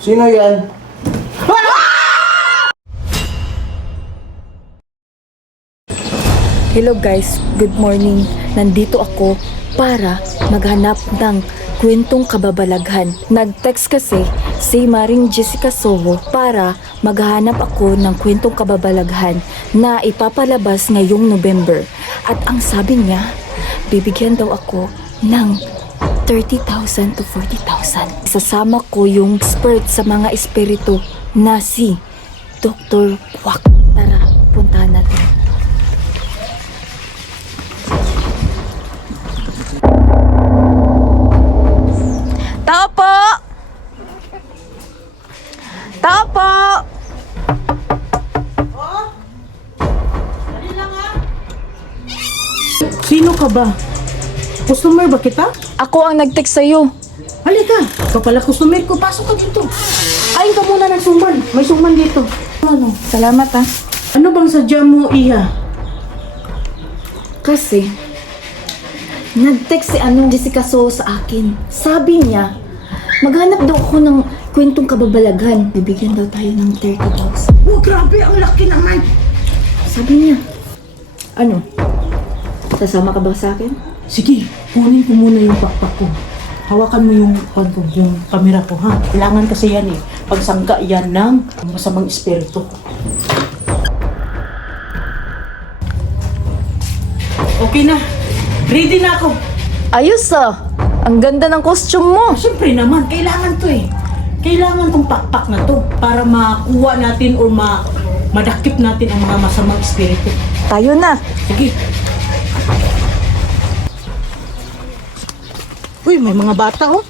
Sino yan? Hello guys, good morning. Nandito ako para maghanap ng kwentong kababalaghan. Nag-text kasi si Maring Jessica Soho para maghanap ako ng kwentong kababalaghan na ipapalabas ngayong November. At ang sabi niya, bibigyan daw ako ng 30,000 to 40,000. Isasama ko yung expert sa mga espiritu na si Dr. Kwak. Tara, puntahan natin. Tao po! Tao po! Sino ka ba? Customer ba kita? Ako ang nag-text sa'yo. Halika, ikaw pala customer ko. Pasok ka dito. Kain ka muna ng suman. May suman dito. Ano? Salamat ha. Ano bang sadya mo, Iha? Kasi, nag-text si Jessica Soho sa akin. Sabi niya, maghanap daw ako ng kwentong kababalaghan. Bibigyan daw tayo ng 30,000. Oh, grabe. Ang laki naman. Sabi niya, ano? Sasama ka ba sa akin? Sige, kunin ko muna yung pakpak ko. Hawakan mo yung camera ko, ha? Kailangan kasi yan eh. Pagsangga yan ng masamang espiritu. Okay na. Ready na ako. Ayos ah! Ang ganda ng costume mo! Siyempre naman, kailangan to eh. Kailangan tong pakpak na to para makuha natin or madakip natin ang mga masamang espiritu. Tayo na! Sige. Uy, may mga bata oh.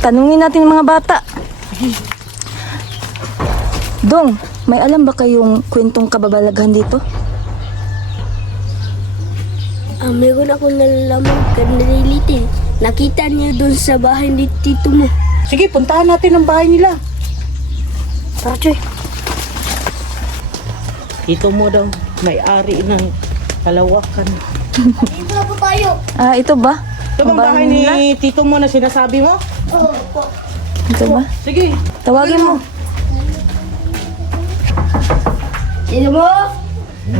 Tanungin natin ang mga bata. Dong, may alam ba kayong kwentong kababalaghan dito? Meron ako nalalaman kaniliti. Nakita niyo doon sa bahay ni tito mo. Sige, puntahan natin ang bahay nila. Roger. Tito mo daw, may-ari ng kalawakan. Dito na po tayo. Ah, ito ba? Ito bang bahay ni tito mo na sinasabi mo? Oo po. Ito ba? Sige. Tawagin mo. Tito mo?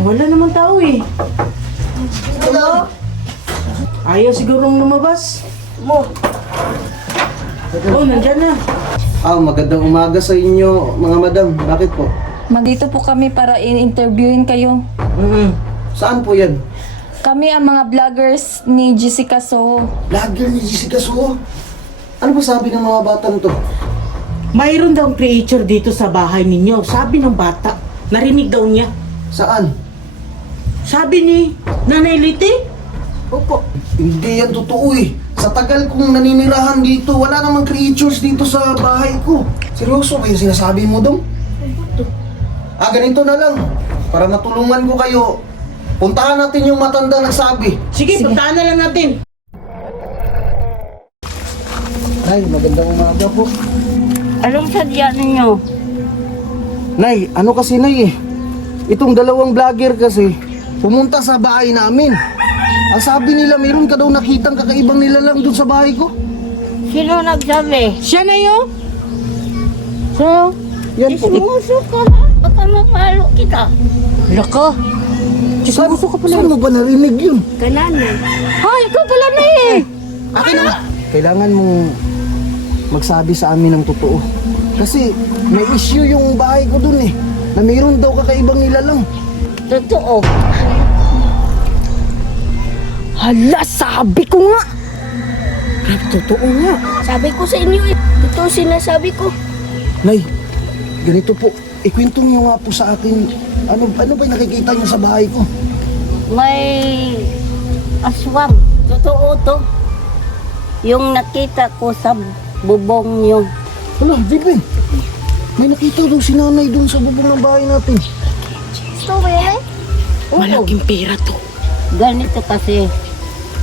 Wala naman tao eh. Tito mo? Ayaw sigurong lumabas. Mo. Oh, nandyan na. Magandang umaga sa inyo, mga madam. Bakit po? Mandito po kami para in-interviewin kayo. Saan po yan? Kami ang mga vloggers ni Jessica Soho. Vlogger ni Jessica Soho. Ano ba sabi ng mga batang to? Mayroon daw creature dito sa bahay ninyo. Sabi ng bata. Narinig daw niya. Saan? Sabi ni Nanay Liti. Opo. Hindi yan totoo eh. Sa tagal kong naninirahan dito, wala namang creatures dito sa bahay ko. Seryoso ba yung sinasabi mo, Dong? Ganito na lang. Para matulungan ko kayo, puntahan natin yung matanda nagsabi. Sige, puntahan na lang natin. Nay, magandang umaga po. Anong sadya ninyo? Nay, ano kasi Nay eh. Itong dalawang vlogger kasi, pumunta sa bahay namin. Ang sabi nila, mayroon ka daw nakitang kakaibang nilalang doon sa bahay ko. Sino nagsabi? Siya na yun. So, Yan po. sumuso ka ha? Baka mapalo kita. Laka. Saan mo ba narinig yun? Kananan. Ay, ikaw pala na eh. Akin na. Kailangan mong magsabi sa amin ng totoo. Kasi may issue yung bahay ko dun eh. Na mayroon daw kakaibang nilalang. Totoo. Hala, sabi ko nga! Totoo nga. Sabi ko sa inyo eh. Ito sinasabi ko. Nay, ganito po. Ikwento niyo nga po sa akin. Ano ba yung nakikita niyo sa bahay ko? May aswang. Totoo to. Yung nakita ko sa bubong nyo. Wala, Bibin. May nakita daw si nanay dun sa bubong ng bahay natin. Ito ba yan? Malaking pera to. Ganito kasi.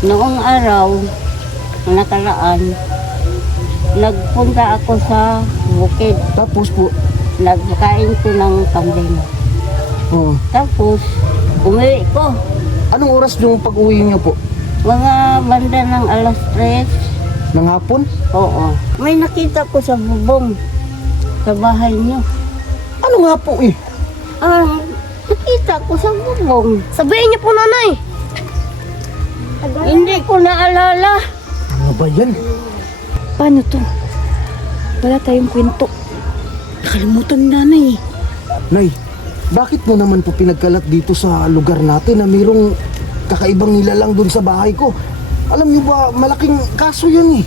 Noong araw, nakaraan, nagpunta ako sa bukid. Tapos po, Nagkain ko ng kambing. oh, Tapos, umuwi ko. anong oras yung pag-uwi niyo po? Mga banda ng alas 3. Ng hapon? Oo. May nakita ko sa bubong. sa bahay niyo. Ano nga po eh? Nakita ko sa bubong. Sabihin niyo po, nanay. Hindi ko naalala. Ano ba yan? Paano to? Wala tayong kwento. Nakalimutan ni nanay. Nay, bakit mo naman po pinagkalat dito sa lugar natin na mayroong kakaibang nilalang dun sa bahay ko? Alam niyo ba, malaking kaso yun eh.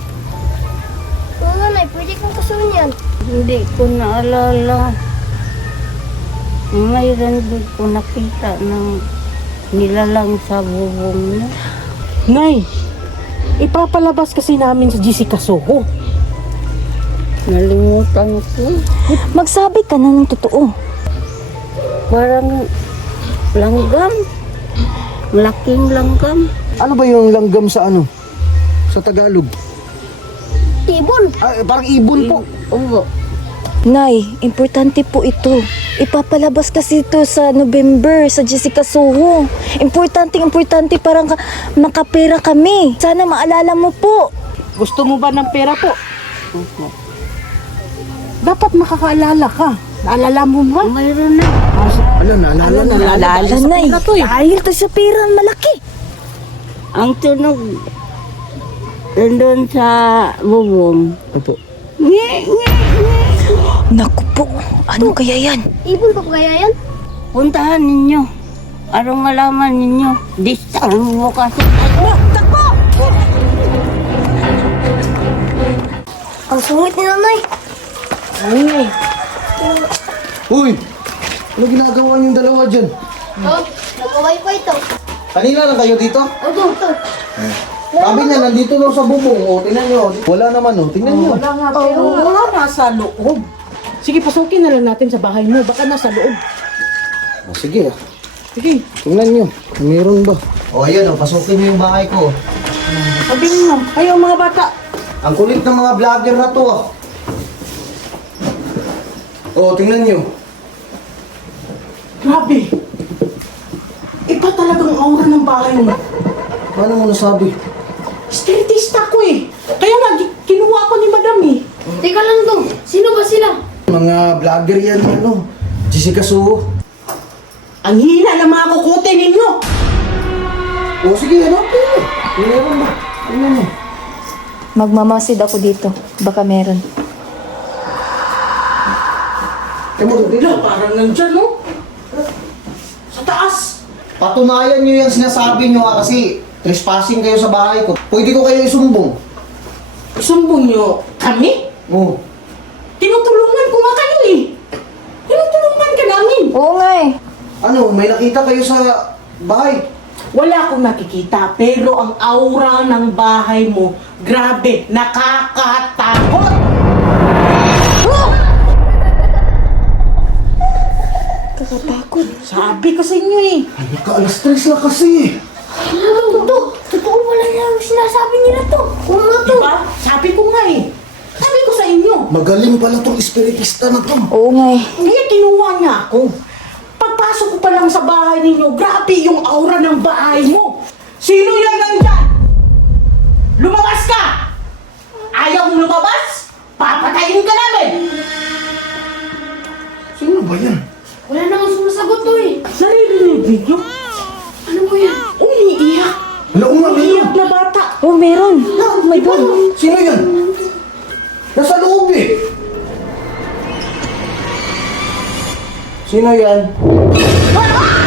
Oo, nanay, pwede kong kasuhin yan. Hindi ko naalala. Mayroon din ko nakita ng nilalang sa bubong niyo. Nay, ipapalabas kasi namin si Jessica Soho. Nalimutan ko. Magsabi ka na ng totoo. Parang langgam. Malaking langgam. Ano ba yung langgam sa ano? Sa Tagalog? Ibon. Parang ibon po. Oo. Nay, importante po ito. Ipapalabas kasi ito sa November sa Jessica Soho. Importante para makapera kami. Sana maalala mo po. Gusto mo ba ng pera po? Opo. Dapat makakaalala ka. Naalala mo ba? Mayroon na. Ano, naalala na. Naalala sa Nay, pera to eh. dahil to sa pera malaki. Ang tunog doon sa bubong. Opo. Nge, nge, nge. Naku po, ano kaya yan? Ibon pa po kaya yan? Puntahan ninyo. Anong malaman ninyo? Disturb mo kasi. Ang sungit ni nanay. Ay, Uy! Ano ginagawa niyong dalawa dyan? Oh, nagkaway pa ito. Kanina lang kayo dito? Opo, ito. Sabi niya, nandito daw sa bubong. O, tingnan niyo. Wala naman, o. Tingnan niyo. wala nga. Pero wala nasa loob. Sige, pasukin na lang natin sa bahay mo. Baka nasa loob. O, sige, ah. Sige, Tingnan niyo. Meron ba? O, ayun, o. Pasukin niyo yung bahay ko. sabihin mo. Kayo mga bata. Ang kulit ng mga vlogger na to, ah. O, tingnan niyo. Grabe. Iba talagang aura ng bahay mo. Paano mo nasabi? Spiritista ko eh. Kaya nga, kinuha ko ni madam eh. Teka lang to. Sino ba sila? Mga vlogger yan, ano. Jessica Soho. Ang hina ng mga kukote ninyo. O, sige, hanapin mo. Meron ba? Tingnan mo. Magmamasid ako dito. Baka meron. Tingnan mo, dito. Parang nandyan no? Sa taas. Patunayan niyo yung sinasabi niyo, ah, kasi trespassing kayo sa bahay ko. Pwede ko kayo isumbong. Sumbong nyo kami? O. Tinutulungan ko nga kayo eh. Tinutulungan ka namin. Oo nga eh. Ano, may nakita kayo sa bahay? Wala akong nakikita, pero ang aura ng bahay mo, grabe, nakakatakot! Kakatakot. Sabi ko sa inyo eh. Ano ka, alas 3 na kasi. Totoo pala yung sinasabi nila to. Kung ano to. Diba? Sabi ko nga eh. Sabi ko sa inyo. Magaling pala tong espiritista na to. Oo nga eh. Kaya kinuha niya ako. Pagpasok ko pa lang sa bahay ninyo, grabe yung aura ng bahay mo. Sino yan nandyan? Lumabas ka! Ayaw mong lumabas? Papatayin ka namin! Sino ba yan? Wala namang sumasagot to eh. Naririnig niyo? Ano po yan? Umiiyak. Wala nga, Umiiyak meron. na bata. Oh, meron. Oh my God. Sino yan? Nasa loob eh. Sino yan? Ah!